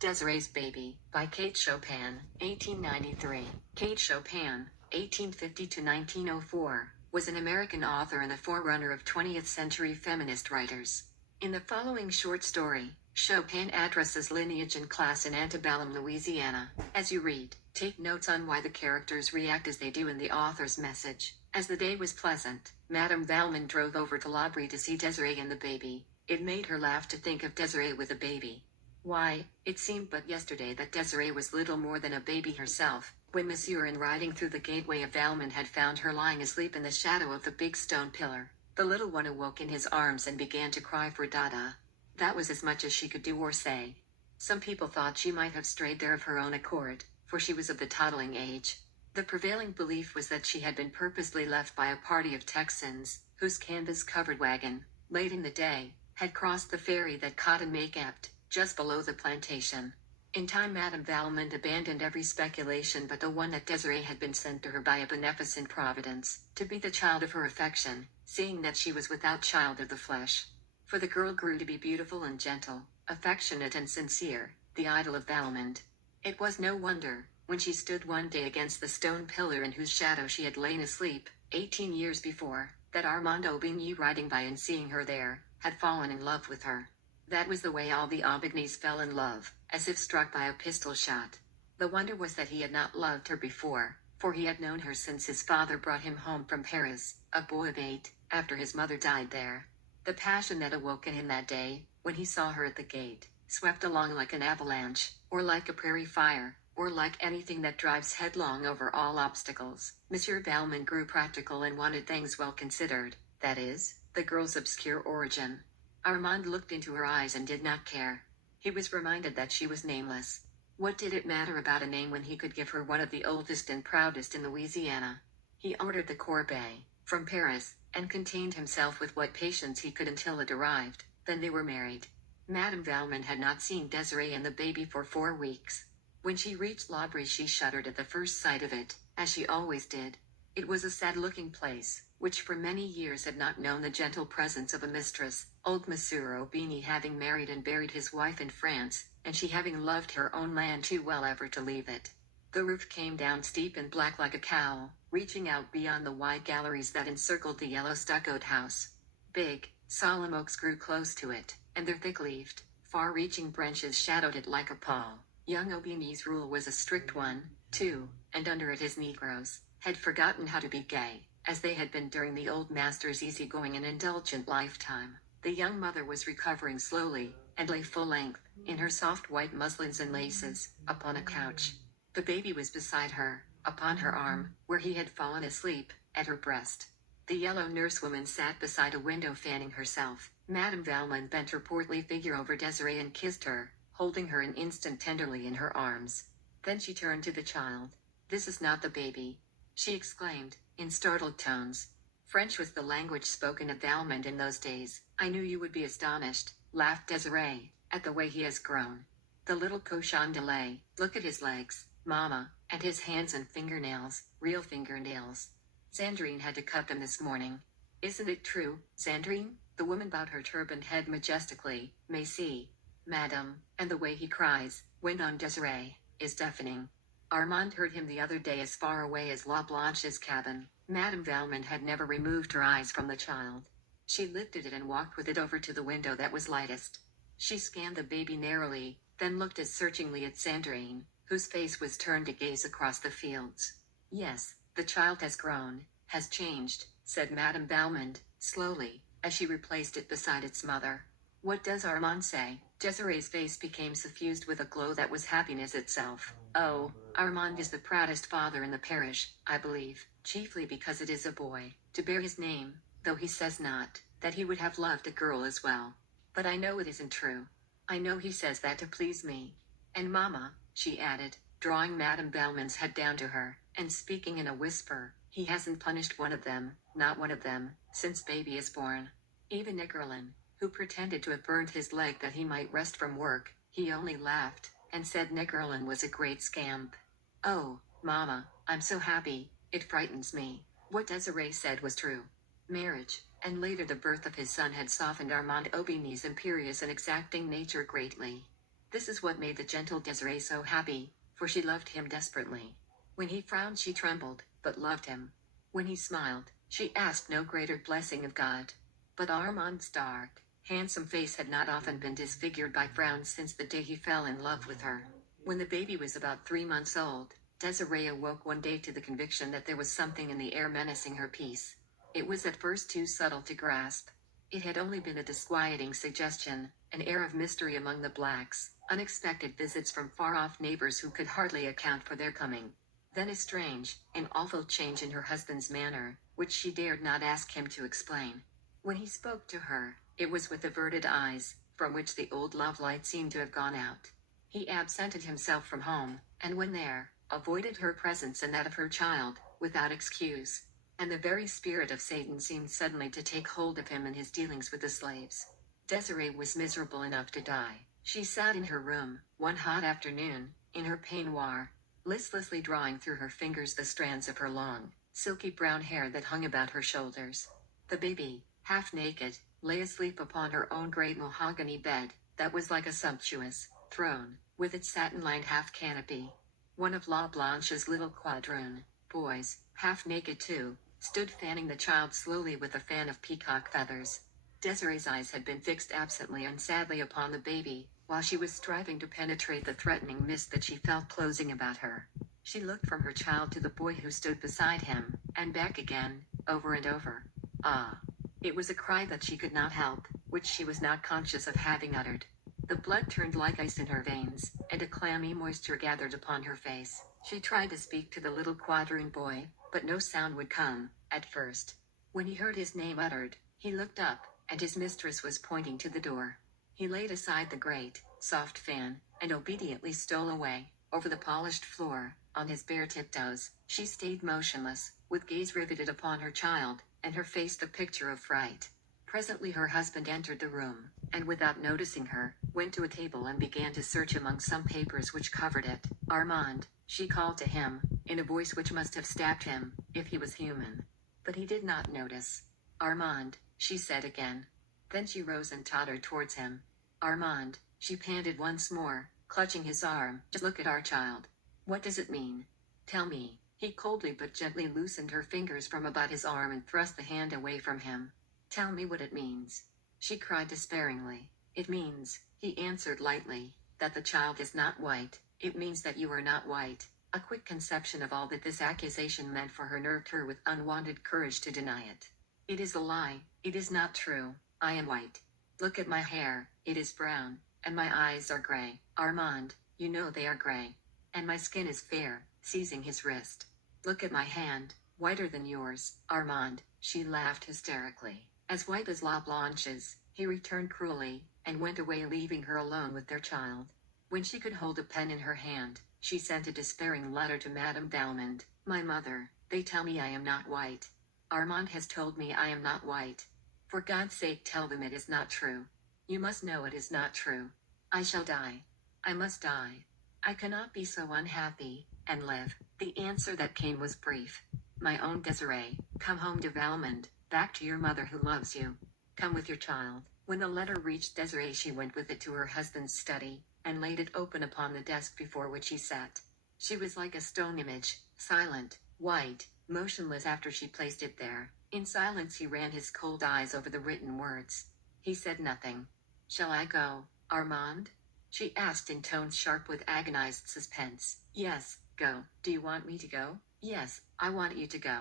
Desiree's Baby, by Kate Chopin, 1893. Kate Chopin, 1850 to 1904, was an American author and a forerunner of 20th century feminist writers. In the following short story, Chopin addresses lineage and class in antebellum Louisiana. As you read, take notes on why the characters react as they do in the author's message. As the day was pleasant, Madame Valmont drove over to L'Abri to see Desiree and the baby. It made her laugh to think of Desiree with a baby. Why, it seemed but yesterday that Desiree was little more than a baby herself, when Monsieur in riding through the gateway of Valmont had found her lying asleep in the shadow of the big stone pillar. The little one awoke in his arms and began to cry for Dada. That was as much as she could do or say. Some people thought she might have strayed there of her own accord, for she was of the toddling age. The prevailing belief was that she had been purposely left by a party of Texans, whose canvas-covered wagon, late in the day, had crossed the ferry that Cotton May kept, just below the plantation. In time Madame Valmont abandoned every speculation but the one that Desiree had been sent to her by a beneficent providence, to be the child of her affection, seeing that she was without child of the flesh. For the girl grew to be beautiful and gentle, affectionate and sincere, the idol of Valmont. It was no wonder, when she stood one day against the stone pillar in whose shadow she had lain asleep, 18 years before, that Armand Aubigny, riding by and seeing her there, had fallen in love with her. That was the way all the Aubignys fell in love, as if struck by a pistol shot. The wonder was that he had not loved her before, for he had known her since his father brought him home from Paris, a boy of 8, after his mother died there. The passion that awoke in him that day, when he saw her at the gate, swept along like an avalanche, or like a prairie fire, or like anything that drives headlong over all obstacles. Monsieur Valmont grew practical and wanted things well considered, that is, the girl's obscure origin. Armand looked into her eyes and did not care. He was reminded that she was nameless. What did it matter about a name when he could give her one of the oldest and proudest in Louisiana? He ordered the corbeille, from Paris, and contained himself with what patience he could until it arrived. Then they were married. Madame Valmont had not seen Desiree and the baby for 4 weeks. When she reached L'Abri she shuddered at the first sight of it, as she always did. It was a sad-looking place, which for many years had not known the gentle presence of a mistress, old Monsieur Aubigny having married and buried his wife in France, and she having loved her own land too well ever to leave it. The roof came down steep and black like a cowl, reaching out beyond the wide galleries that encircled the yellow stuccoed house. Big, solemn oaks grew close to it, and their thick-leaved, far-reaching branches shadowed it like a pall. Young Aubigny's rule was a strict one, too, and under it his Negroes had forgotten how to be gay, as they had been during the old master's easygoing and indulgent lifetime. The young mother was recovering slowly, and lay full length, in her soft white muslins and laces, upon a couch. The baby was beside her, upon her arm, where he had fallen asleep, at her breast. The yellow nursewoman sat beside a window fanning herself. Madame Valmont bent her portly figure over Desiree and kissed her, holding her an instant tenderly in her arms. Then she turned to the child. "This is not the baby," she exclaimed, in startled tones. French was the language spoken at Valmont in those days. "I knew you would be astonished," laughed Desiree, "at the way he has grown. The little cochon de lait, look at his legs, Mama, and his hands and fingernails, real fingernails. Sandrine had to cut them this morning. Isn't it true, Sandrine?" The woman bowed her turbaned head majestically. "Merci, madame, and the way he cries," went on Desiree, "is deafening. Armand heard him the other day as far away as La Blanche's cabin." Madame Valmont had never removed her eyes from the child. She lifted it and walked with it over to the window that was lightest. She scanned the baby narrowly, then looked as searchingly at Sandrine, whose face was turned to gaze across the fields. "Yes, the child has grown, has changed," said Madame Valmont, slowly, as she replaced it beside its mother. "What does Armand say?" Desiree's face became suffused with a glow that was happiness itself. "Oh, Armand is the proudest father in the parish, I believe, chiefly because it is a boy, to bear his name, though he says not, that he would have loved a girl as well. But I know it isn't true. I know he says that to please me. And Mama," she added, drawing Madame Valmont's head down to her, and speaking in a whisper, "he hasn't punished one of them, not one of them, since baby is born. Even Nigrelin, who pretended to have burned his leg that he might rest from work, he only laughed, and said Nigrelin was a great scamp. Oh, Mama, I'm so happy, it frightens me." What Desiree said was true. Marriage, and later the birth of his son had softened Armand Aubigny's imperious and exacting nature greatly. This is what made the gentle Desiree so happy, for she loved him desperately. When he frowned she trembled, but loved him. When he smiled, she asked no greater blessing of God. But Armand's dark, handsome face had not often been disfigured by frowns since the day he fell in love with her. When the baby was about 3 months old, Desiree awoke one day to the conviction that there was something in the air menacing her peace. It was at first too subtle to grasp. It had only been a disquieting suggestion, an air of mystery among the blacks, unexpected visits from far-off neighbors who could hardly account for their coming. Then a strange, an awful change in her husband's manner, which she dared not ask him to explain. When he spoke to her, it was with averted eyes, from which the old love light seemed to have gone out. He absented himself from home, and when there, avoided her presence and that of her child, without excuse. And the very spirit of Satan seemed suddenly to take hold of him in his dealings with the slaves. Desiree was miserable enough to die. She sat in her room, one hot afternoon, in her peignoir, listlessly drawing through her fingers the strands of her long, silky brown hair that hung about her shoulders. The baby, half naked, lay asleep upon her own great mahogany bed, that was like a sumptuous throne, with its satin-lined half canopy. One of La Blanche's little quadroon boys, half naked too, stood fanning the child slowly with a fan of peacock feathers. Desiree's eyes had been fixed absently and sadly upon the baby, while she was striving to penetrate the threatening mist that she felt closing about her. She looked from her child to the boy who stood beside him, and back again, over and over. Ah! It was a cry that she could not help, which she was not conscious of having uttered. The blood turned like ice in her veins, and a clammy moisture gathered upon her face. She tried to speak to the little quadroon boy, but no sound would come, at first. When he heard his name uttered, he looked up, and his mistress was pointing to the door. He laid aside the great, soft fan, and obediently stole away, over the polished floor, on his bare tiptoes. She stayed motionless, with gaze riveted upon her child, and her face the picture of fright. Presently her husband entered the room, and without noticing her, went to a table and began to search among some papers which covered it. Armand, she called to him, in a voice which must have stabbed him, if he was human. But he did not notice. Armand, she said again. Then she rose and tottered towards him. Armand, she panted once more, clutching his arm. Just look at our child. What does it mean? Tell me. He coldly but gently loosened her fingers from about his arm and thrust the hand away from him. Tell me what it means. She cried despairingly. It means, he answered lightly, that the child is not white. It means that you are not white. A quick conception of all that this accusation meant for her nerved her with unwanted courage to deny it. It is a lie. It is not true. I am white. Look at my hair. It is brown, and my eyes are gray. Armand, you know they are gray. And my skin is fair, seizing his wrist. Look at my hand, whiter than yours, Armand. She laughed hysterically. As white as La Blanche's. He returned cruelly, and went away leaving her alone with their child. When she could hold a pen in her hand, she sent a despairing letter to Madame Valmond. My mother, they tell me I am not white. Armand has told me I am not white. For God's sake tell them it is not true. You must know it is not true. I shall die. I must die. I cannot be so unhappy, and live. The answer that came was brief. My own Desiree, come home to Valmond, back to your mother who loves you. Come with your child. When the letter reached Desiree she went with it to her husband's study, and laid it open upon the desk before which he sat. She was like a stone image, silent, white, motionless after she placed it there. In silence he ran his cold eyes over the written words. He said nothing. Shall I go, Armand? She asked in tones sharp with agonized suspense. Yes, go. Do you want me to go? Yes, I want you to go.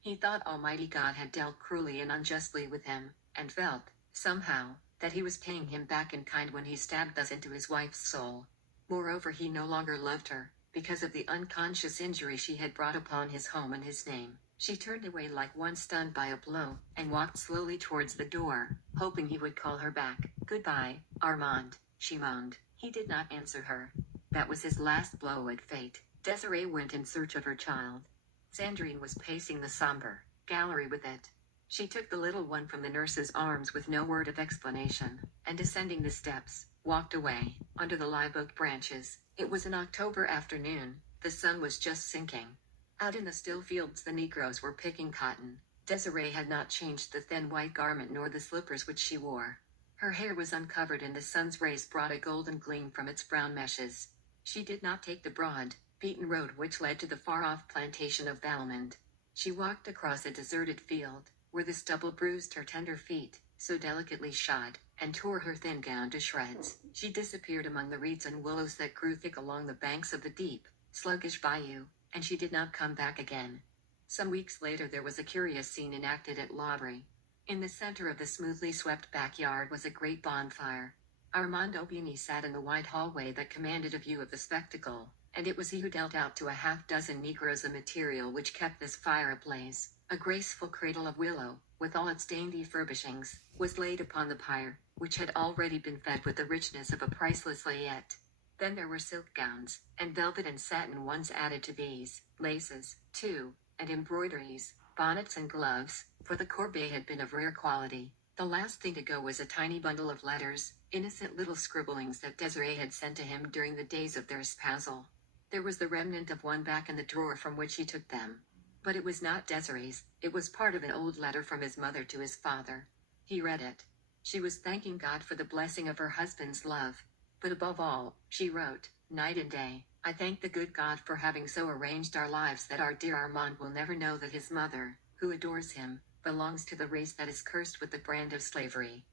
He thought Almighty God had dealt cruelly and unjustly with him, and felt, somehow, that he was paying him back in kind when he stabbed thus into his wife's soul. Moreover, he no longer loved her, because of the unconscious injury she had brought upon his home and his name. She turned away like one stunned by a blow, and walked slowly towards the door, hoping he would call her back. Goodbye, Armand, she moaned. He did not answer her. That was his last blow at fate. Desiree went in search of her child. Sandrine was pacing the somber gallery with it. She took the little one from the nurse's arms with no word of explanation, and descending the steps, walked away, under the live oak branches. It was an October afternoon. The sun was just sinking. Out in the still fields the Negroes were picking cotton. Desiree had not changed the thin white garment nor the slippers which she wore. Her hair was uncovered and the sun's rays brought a golden gleam from its brown meshes. She did not take the broad, beaten road which led to the far-off plantation of Valmond. She walked across a deserted field, where the stubble bruised her tender feet, so delicately shod, and tore her thin gown to shreds. She disappeared among the reeds and willows that grew thick along the banks of the deep, sluggish bayou, and she did not come back again. Some weeks later there was a curious scene enacted at Lawbury. In the center of the smoothly swept backyard was a great bonfire. Armando Bini sat in the wide hallway that commanded a view of the spectacle, and it was he who dealt out to a half-dozen Negroes the material which kept this fire ablaze. A graceful cradle of willow, with all its dainty furbishings, was laid upon the pyre, which had already been fed with the richness of a priceless layette. Then there were silk gowns, and velvet and satin ones added to these, laces, too, and embroideries, bonnets and gloves, for the corbeille had been of rare quality. The last thing to go was a tiny bundle of letters, innocent little scribblings that Desiree had sent to him during the days of their espousal. There was the remnant of one back in the drawer from which he took them. But it was not Desiree's, it was part of an old letter from his mother to his father. He read it. She was thanking God for the blessing of her husband's love. But above all, she wrote, "Night and day, I thank the good God for having so arranged our lives that our dear Armand will never know that his mother, who adores him, belongs to the race that is cursed with the brand of slavery."